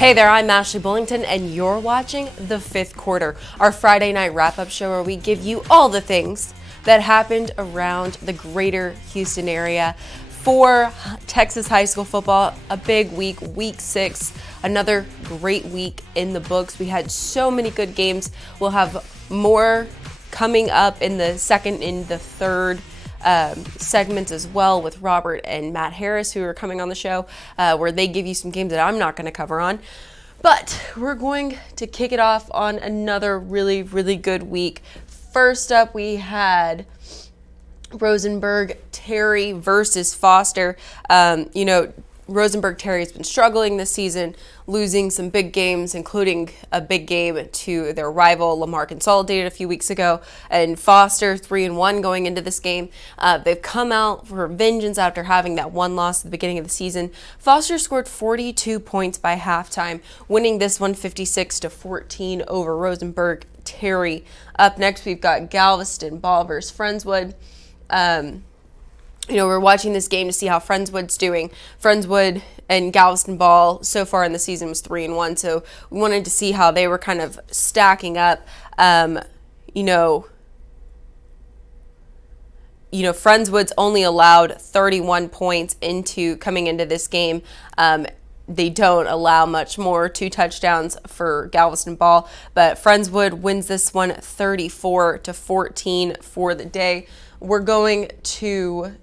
Hey there, I'm Ashley Bullington, and you're watching The Fifth Quarter, our Friday night wrap-up show where we give you all the things that happened around the greater Houston area for Texas high school football. A big week, week 6, another great week in the books. We had so many good games. We'll have more coming up in the second and the third segments as well with Robert and Matt Harris, who are coming on the show, where they give you some games that I'm not going to cover on. But we're going to kick it off on another really, really good week. First up, we had Rosenberg Terry versus Foster. Rosenberg Terry has been struggling this season, losing some big games, including a big game to their rival Lamar Consolidated a few weeks ago, and Foster 3-1 going into this game. They've come out for vengeance after having that one loss at the beginning of the season. Foster scored 42 points by halftime, winning this one 56-14 over Rosenberg Terry. Up next, we've got Galveston Ball versus Friendswood. We're watching this game to see how Friendswood's doing. Friendswood and Galveston Ball so far in the season was 3-1, so we wanted to see how they were kind of stacking up. Friendswood's only allowed 31 points coming into this game. They don't allow much more, 2 touchdowns for Galveston Ball, but Friendswood wins this one 34-14 for the day. We're going to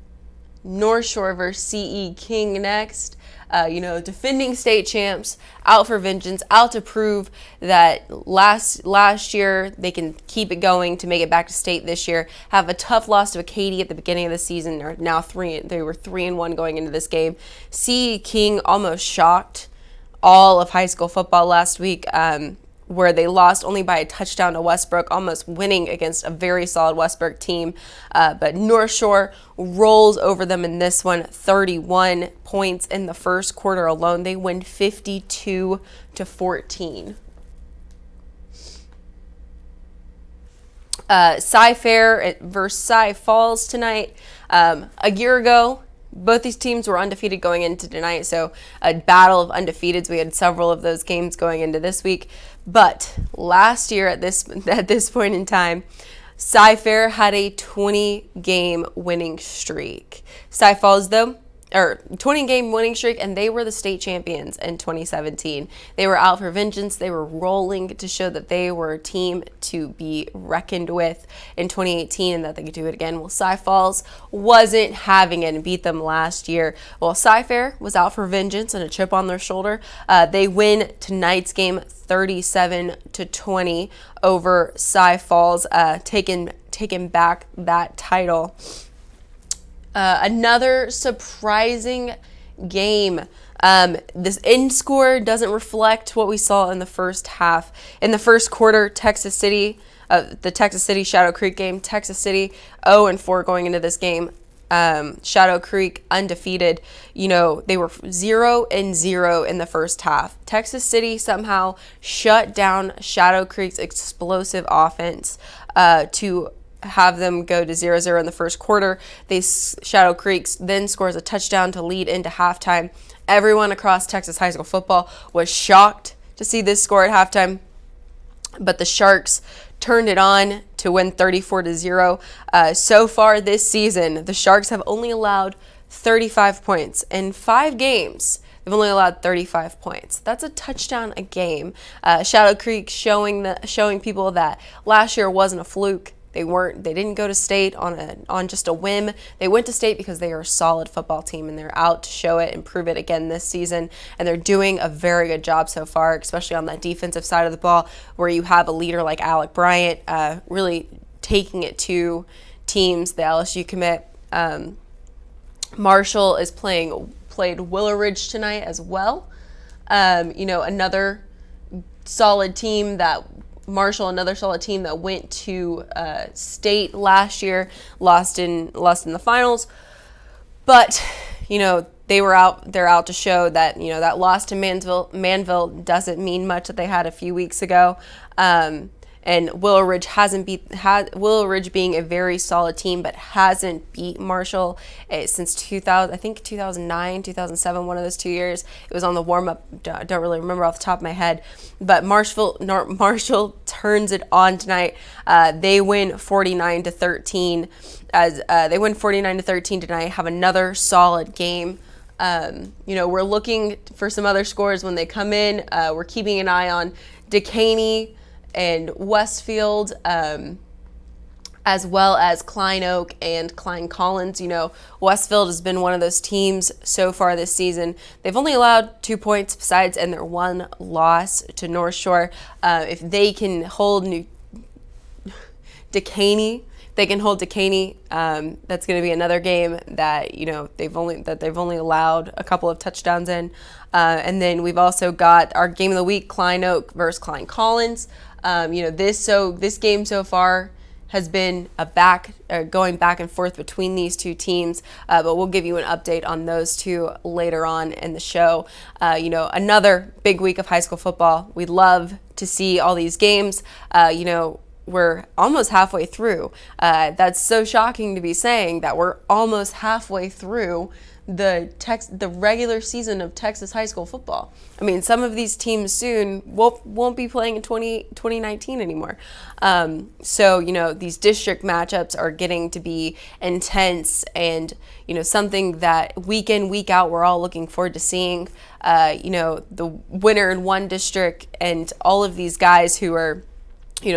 North Shore versus CE King next. Defending state champs, out for vengeance, out to prove that last year they can keep it going to make it back to state this year. Have a tough loss to Katy at the beginning of the season. They were 3-1 going into this game. CE King almost shocked all of high school football last week, where they lost only by a touchdown to Westbrook, almost winning against a very solid Westbrook team. But North Shore rolls over them in this one, 31 points in the first quarter alone. They win 52-14. Cy-Fair versus Cy Falls tonight. A year ago, both these teams were undefeated going into tonight, so a battle of undefeateds. We had several of those games going into this week. But last year at this point in time, Cy-Fair had a 20-game winning streak. Cy Falls, 20-game winning streak, and they were the state champions in 2017. They were out for vengeance. They were rolling to show that they were a team to be reckoned with in 2018 and that they could do it again. Well, Cy Falls wasn't having it and beat them last year. Well, Cy-Fair was out for vengeance and a chip on their shoulder. They win tonight's game 37-20 over Cy Falls, taking back that title. Another surprising game. This end score doesn't reflect what we saw in the first half. In the first quarter, the Texas City Shadow Creek game, Texas City 0-4 going into this game. Shadow Creek undefeated. They were 0-0 in the first half. Texas City somehow shut down Shadow Creek's explosive offense to have them go to 0-0 in the first quarter. Shadow Creek then scores a touchdown to lead into halftime. Everyone across Texas high school football was shocked to see this score at halftime, but the Sharks turned it on to win 34-0. So far this season, the Sharks have only allowed 35 points. In 5 games, they've only allowed 35 points. That's a touchdown a game. Shadow Creek showing people that last year wasn't a fluke. They didn't go to state on just a whim. They went to state because they are a solid football team, and they're out to show it and prove it again this season. And they're doing a very good job so far, especially on that defensive side of the ball, where you have a leader like Alec Bryant really taking it to teams. The LSU commit Marshall is played Willow Ridge tonight as well. Another solid team that went to state last year, lost in the finals. But, they're out to show that, that loss to Manville doesn't mean much that they had a few weeks ago. and Willow Ridge Willow Ridge being a very solid team, but hasn't beat Marshall since 2000. I think 2009, 2007, one of those 2 years. It was on the warm up. Don't really remember off the top of my head, but Marshall turns it on tonight. They win 49-13. As they win 49-13 tonight, have another solid game. We're looking for some other scores when they come in. We're keeping an eye on Decaney and Westfield, as well as Klein Oak and Klein Collins. Westfield has been one of those teams so far this season. They've only allowed 2 points besides and their one loss to North Shore. If they can hold Decaney, that's going to be another game that they've only allowed a couple of touchdowns in. And then we've also got our game of the week, Klein Oak versus Klein Collins. This game so far has been going back and forth between these two teams, but we'll give you an update on those two later on in the show. Another big week of high school football. We love to see all these games. We're almost halfway through. That's so shocking to be saying that we're almost halfway through the regular season of Texas high school football. I mean, some of these teams soon won't be playing in 2019 anymore. These district matchups are getting to be intense and, something that week in, week out, we're all looking forward to seeing. The winner in one district and all of these guys who are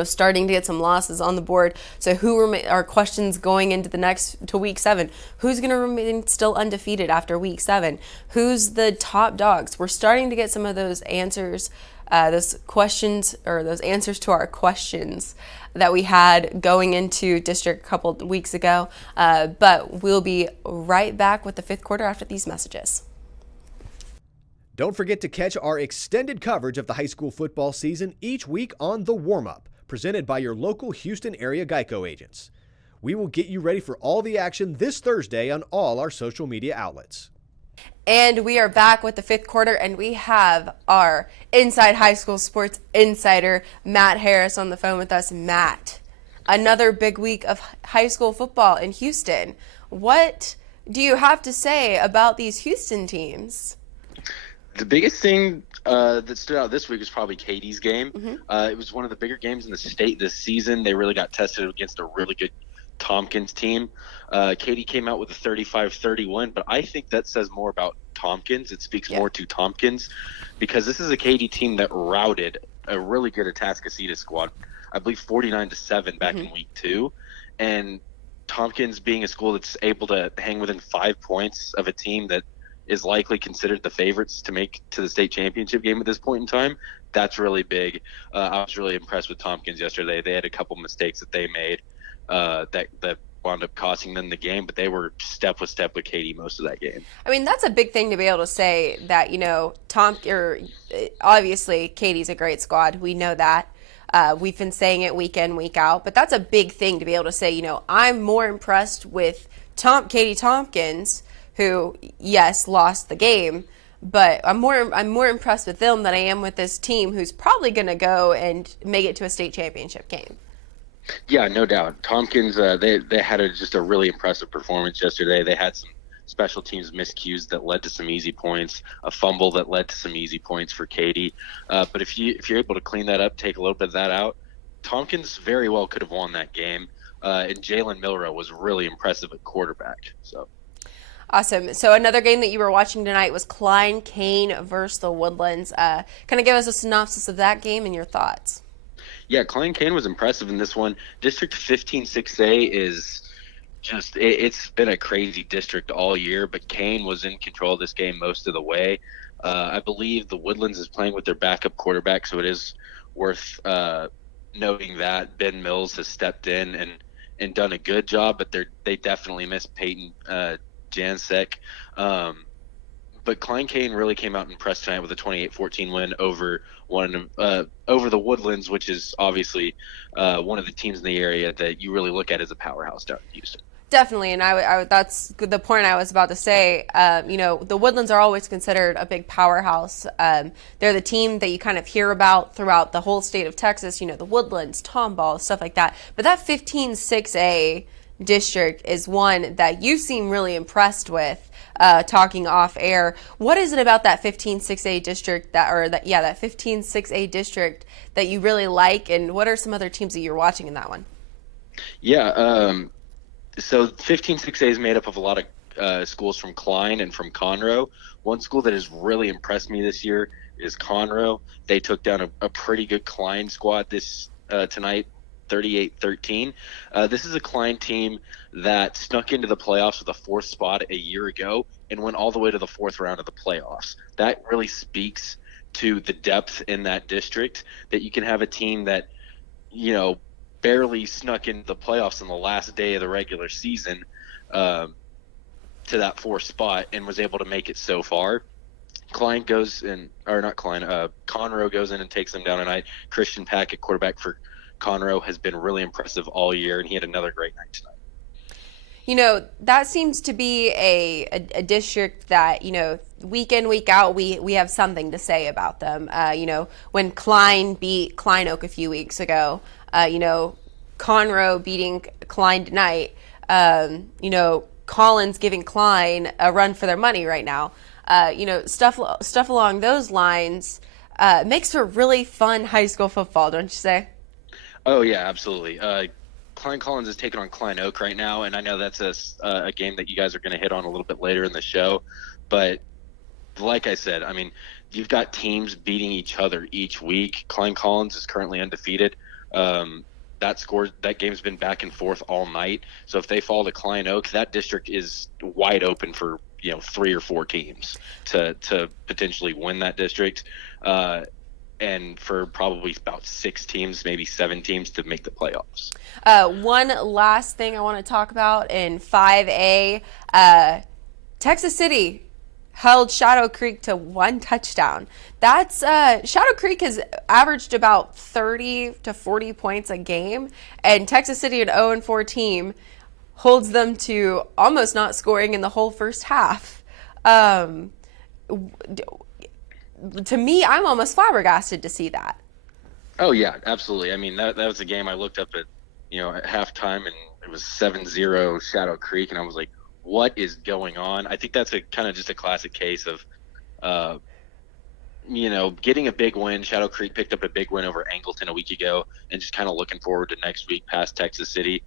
starting to get some losses on the board. So who are questions going into to week 7? Who's going to remain still undefeated after week 7? Who's the top dogs? We're starting to get some of those answers, those answers to our questions that we had going into district a couple weeks ago. But we'll be right back with the 5th quarter after these messages. Don't forget to catch our extended coverage of the high school football season each week on The Warm-Up, presented by your local Houston area Geico agents. We will get you ready for all the action this Thursday on all our social media outlets. And we are back with the 5th quarter, and we have our Inside High School Sports Insider, Matt Harris, on the phone with us. Matt, another big week of high school football in Houston. What do you have to say about these Houston teams? The biggest thing that stood out this week was probably Katie's game. Mm-hmm. It was one of the bigger games in the state this season. They really got tested against a really good Tompkins team. Katie came out with a 35-31, but I think that says more about Tompkins. It speaks more to Tompkins because this is a Katie team that routed a really good Atascocita squad, I believe 49-7 back in week 2. And Tompkins being a school that's able to hang within 5 points of a team that is likely considered the favorites to make to the state championship game at this point in time, that's really big. I was really impressed with Tompkins yesterday. They had a couple mistakes that they made that wound up costing them the game, but they were step with Katie most of that game. I mean, that's a big thing to be able to say that, obviously Katie's a great squad. We know that. We've been saying it week in, week out, but that's a big thing to be able to say, I'm more impressed with Katie Tompkins, who, yes, lost the game, but I'm more impressed with them than I am with this team who's probably going to go and make it to a state championship game. Yeah, no doubt. Tompkins, they had just a really impressive performance yesterday. They had some special teams miscues that led to some easy points, a fumble that led to some easy points for Katie. But if you're able to clean that up, take a little bit of that out, Tompkins very well could have won that game. And Jalen Milrow was really impressive at quarterback. So. Awesome. So another game that you were watching tonight was Klein Cain versus the Woodlands. Kind of give us a synopsis of that game and your thoughts. Yeah, Klein Cain was impressive in this one. District 15-6A is just it's been a crazy district all year, but Cain was in control of this game most of the way. I believe the Woodlands is playing with their backup quarterback, so it is worth noting that Ben Mills has stepped in and done a good job, but they definitely miss Peyton Jansek. But Klein Cain really came out and impressed tonight with a 28-14 win over the Woodlands, which is obviously one of the teams in the area that you really look at as a powerhouse down in Houston. Definitely, and that's the point I was about to say. The Woodlands are always considered a big powerhouse. They're the team that you kind of hear about throughout the whole state of Texas. The Woodlands, Tomball, stuff like that. But that 15-6A district is one that you seem really impressed with. Talking off air, what is it about that 15-6A district that 15-6A district that you really like, and what are some other teams that you're watching in that one? Yeah. So 15-6A is made up of a lot of schools from Klein and from Conroe. One school that has really impressed me this year is Conroe. They took down a pretty good Klein squad tonight, 38-13. This is a Klein team that snuck into the playoffs with a fourth spot a year ago and went all the way to the fourth round of the playoffs. That really speaks to the depth in that district, that you can have a team that, barely snuck into the playoffs on the last day of the regular season to that fourth spot and was able to make it so far. Conroe goes in and takes them down tonight. Christian Packett, quarterback for Conroe, has been really impressive all year, and he had another great night tonight. That seems to be a district that, week in, week out, we have something to say about them. When Klein beat Klein Oak a few weeks ago, Conroe beating Klein tonight, Collins giving Klein a run for their money right now. Stuff along those lines makes for really fun high school football, don't you say? Oh, yeah, absolutely. Klein Collins is taking on Klein Oak right now, and I know that's a game that you guys are going to hit on a little bit later in the show. But like I said, you've got teams beating each other each week. Klein Collins is currently undefeated. That game's been back and forth all night. So if they fall to Klein Oak, that district is wide open for 3 or 4 teams to potentially win that district, and for probably about 6 teams, maybe 7 teams to make the playoffs. One last thing I want to talk about in 5A, Texas City held Shadow Creek to 1 touchdown. That's Shadow Creek has averaged about 30 to 40 points a game, and Texas City, an 0-4 team, holds them to almost not scoring in the whole first half. To me, I'm almost flabbergasted to see that. Oh yeah, absolutely. That was a game I looked up at halftime, and it was 7-0 Shadow Creek, and I was like, what is going on? I think that's just a classic case of, getting a big win. Shadow Creek picked up a big win over Angleton a week ago, and just kind of looking forward to next week past Texas City.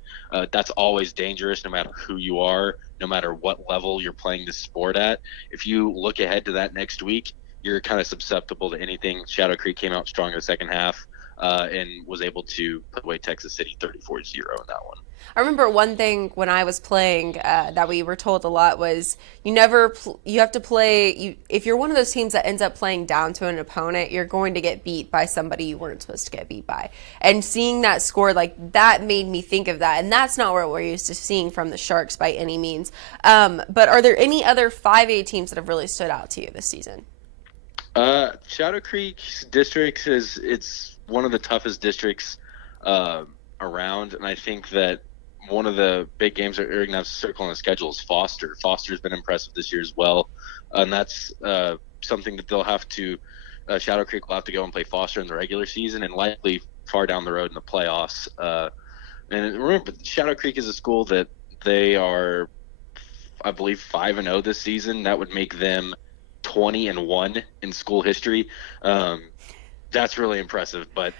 That's always dangerous, no matter who you are, no matter what level you're playing this sport at. If you look ahead to that next week, you're kind of susceptible to anything. Shadow Creek came out strong in the second half and was able to put away Texas City 34-0 in that one. I remember one thing when I was playing that we were told a lot was you have to play. If you're one of those teams that ends up playing down to an opponent, you're going to get beat by somebody you weren't supposed to get beat by. And seeing that score, that made me think of that. And that's not what we're used to seeing from the Sharks by any means. But are there any other 5A teams that have really stood out to you this season? Shadow Creek's district it's one of the toughest districts around, and I think that one of the big games that you're going to have to circle on the schedule is Foster. Foster's been impressive this year as well, and that's something that they'll have to Shadow Creek will have to go and play Foster in the regular season and likely far down the road in the playoffs. And remember, Shadow Creek is a school that they are, I believe, 5-0 this season. That would make them 20-1 in school history. That's really impressive, but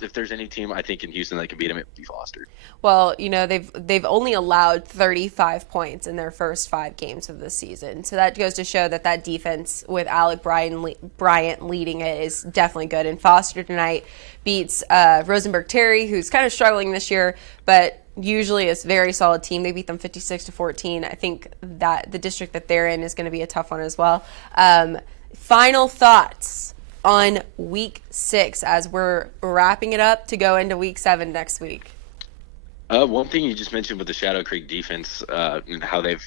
if there's any team I think in Houston that can beat them, it would be Foster. Well, they've only allowed 35 points in their first 5 games of the season, so that goes to show that defense with Alec Bryant leading it is definitely good. And Foster tonight beats Rosenberg Terry, who's kind of struggling this year, but usually it's a very solid team. They beat them 56-14. I think that the district that they're in is going to be a tough one as well. Final thoughts on week 6 as we're wrapping it up to go into week 7 next week. One thing you just mentioned with the Shadow Creek defense and how they've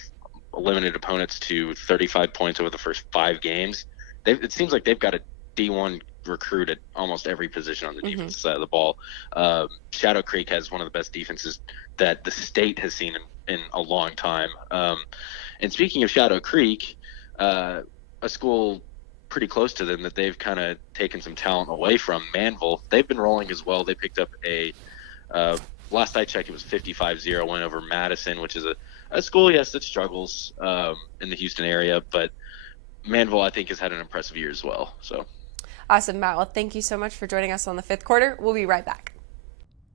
limited opponents to 35 points over the first 5 games. It seems like they've got a D1 recruit at almost every position on the defense side of the ball. Shadow Creek has one of the best defenses that the state has seen in a long time. And speaking of Shadow Creek, a school pretty close to them that they've kind of taken some talent away from, Manville, they've been rolling as well. They picked up a last I checked, it was 55-0 win over Madison, which is a school, yes, that struggles in the Houston area, but Manville, I think, has had an impressive year as well. So awesome, Matt. Well, thank you so much for joining us on the fifth quarter. We'll be right back.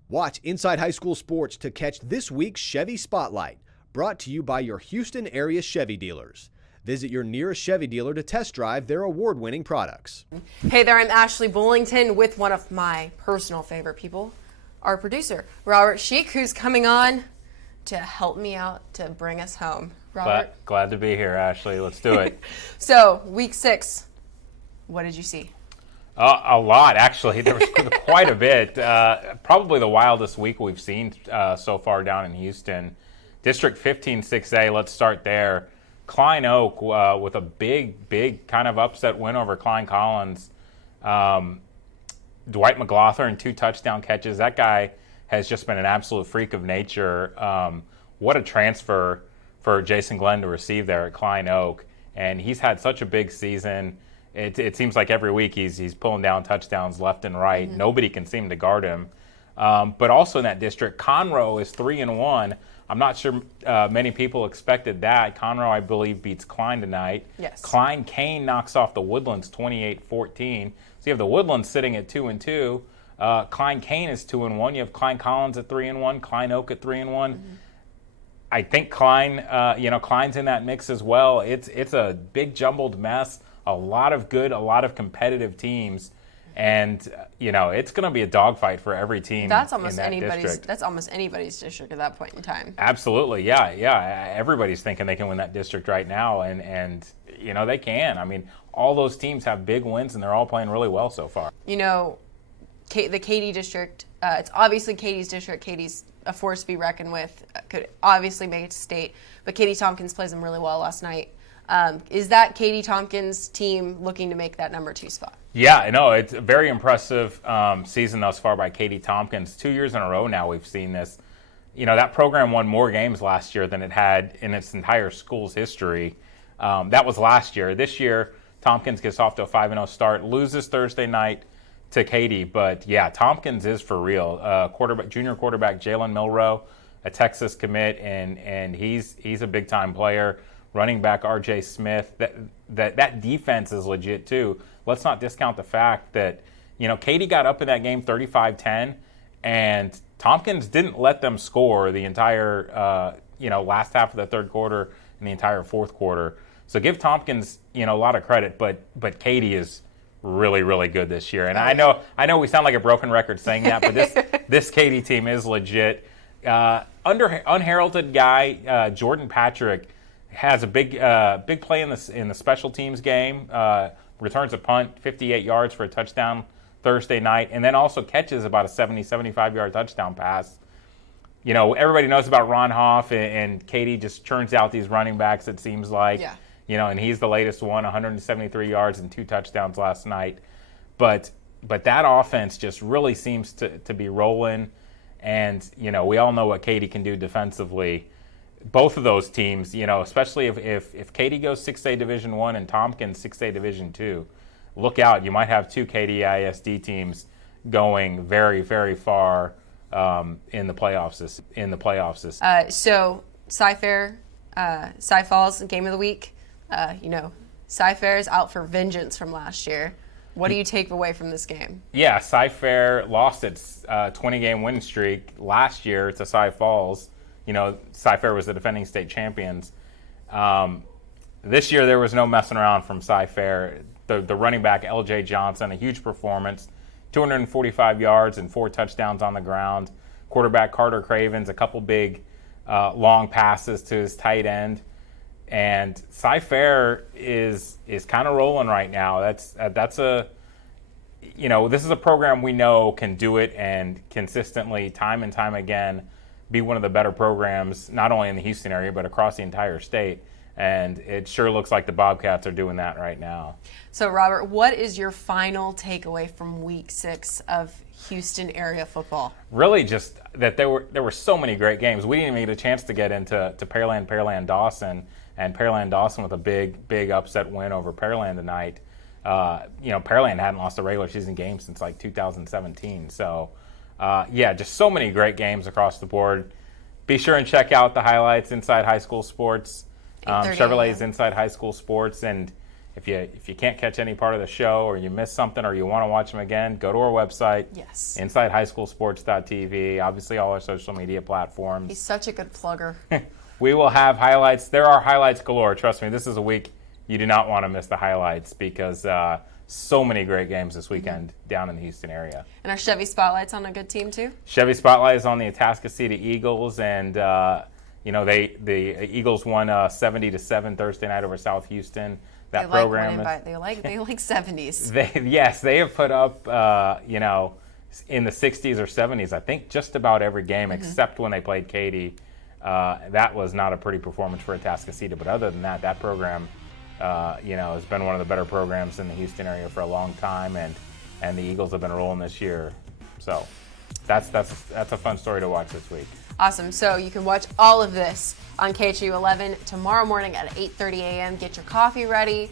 Watch Inside High School Sports to catch this week's Chevy Spotlight, brought to you by your Houston area Chevy dealers. Visit your nearest Chevy dealer to test drive their award-winning products. Hey there, I'm Ashley Bullington with one of my personal favorite people, our producer, Robert Sheik, who's coming on to help me out to bring us home. Robert? Glad to be here, Ashley. Let's do it. So, week 6, what did you see? A lot, actually. There was quite a bit. Probably the wildest week we've seen so far down in Houston. District 15 6A, let's start there. Klein Oak with a big kind of upset win over Klein Collins. Dwight McLaughlin, 2 touchdown catches. That guy has just been an absolute freak of nature. What a transfer for Jason Glenn to receive there at Klein Oak. And he's had such a big season. It seems like every week he's pulling down touchdowns left and right. Mm-hmm. Nobody can seem to guard him. But also in that district, Conroe is 3-1. I'm not sure many people expected that. Conroe, I believe, beats Klein tonight. Yes. Klein Kane knocks off the Woodlands 28-14. So you have the Woodlands sitting at 2-2. Klein Kane is 2-1. You have Klein Collins at 3-1. Klein Oak at 3-1. Mm-hmm. I think Klein, Klein's in that mix as well. It's a big jumbled mess. A lot of good, a lot of competitive teams. And, it's going to be a dogfight for every team. That's almost anybody's district at that point in time. Absolutely, yeah. Everybody's thinking they can win that district right now, and they can. I mean, all those teams have big wins, and they're all playing really well so far. The Katy district, it's obviously Katy's district. Katy's a force to be reckoned with. Could obviously make it to state, but Katy Tompkins plays them really well last night. Is that Katy Tompkins team looking to make that number 2 spot? Yeah, I know. It's a very impressive season thus far by Katy Tompkins. 2 years in a row now we've seen this. That program won more games last year than it had in its entire school's history. That was last year. This year, Tompkins gets off to a 5-0 start, loses Thursday night to Katy. But, yeah, Tompkins is for real. Junior quarterback Jalen Milrow, a Texas commit, and he's a big-time player. Running back R.J. Smith, that defense is legit too. Let's not discount the fact that, Katy got up in that game 35-10, and Tompkins didn't let them score the entire, last half of the third quarter and the entire fourth quarter. So give Tompkins, a lot of credit, but Katy is really, really good this year. And I know we sound like a broken record saying that, but this Katy team is legit. Unheralded guy, Jordan Patrick, has a big play in the special teams game, returns a punt, 58 yards for a touchdown Thursday night, and then also catches about a 75-yard touchdown pass. Everybody knows about Ron Hoff, and Katy just churns out these running backs, it seems like. Yeah. And he's the latest one, 173 yards and 2 touchdowns last night. But that offense just really seems to be rolling, and, we all know what Katy can do defensively. Both of those teams, especially if Katy goes 6A Division I and Tompkins 6A Division II, look out. You might have 2 Katy ISD teams going very, very far in the playoffs. So Cy-Fair, Cy-Falls game of the week. Cy-Fair is out for vengeance from last year. What do you take away from this game? Yeah, Cy-Fair lost its 20-game winning streak last year to Cy-Falls. Cy-Fair was the defending state champions. This year there was no messing around from Cy-Fair. The running back, L.J. Johnson, a huge performance, 245 yards and 4 touchdowns on the ground. Quarterback Carter Cravens, a couple big long passes to his tight end. And Cy-Fair is kind of rolling right now. This is a program we know can do it and consistently, time and time again, be one of the better programs, not only in the Houston area, but across the entire state. And it sure looks like the Bobcats are doing that right now. So, Robert, what is your final takeaway from Week 6 of Houston area football. Really, just that there were so many great games. We didn't even get a chance to get into Pearland Dawson, and Pearland Dawson with a big upset win over Pearland tonight. Pearland hadn't lost a regular season game since like 2017. So, just so many great games across the board. Be sure and check out the highlights Inside High School Sports, Chevrolet's Inside High School Sports, and if you can't catch any part of the show or you miss something or you want to watch them again, go to our website, yes, InsideHighSchoolSports.tv, obviously all our social media platforms. He's such a good plugger. We will have highlights. There are highlights galore. Trust me, this is a week you do not want to miss the highlights because so many great games this weekend down in the Houston area. And our Chevy Spotlight's on a good team too? Chevy Spotlight is on the Atascocita Eagles, and the Eagles won 70-7 Thursday night over South Houston. That program they like 70s. They have put up in the 60s or 70s. I think just about every game except when they played Katy. That was not a pretty performance for Atascocita, but other than that program has been one of the better programs in the Houston area for a long time, and the Eagles have been rolling this year. So that's a fun story to watch this week. Awesome. So you can watch all of this on KHU 11 tomorrow morning at 8:30 a.m. Get your coffee ready.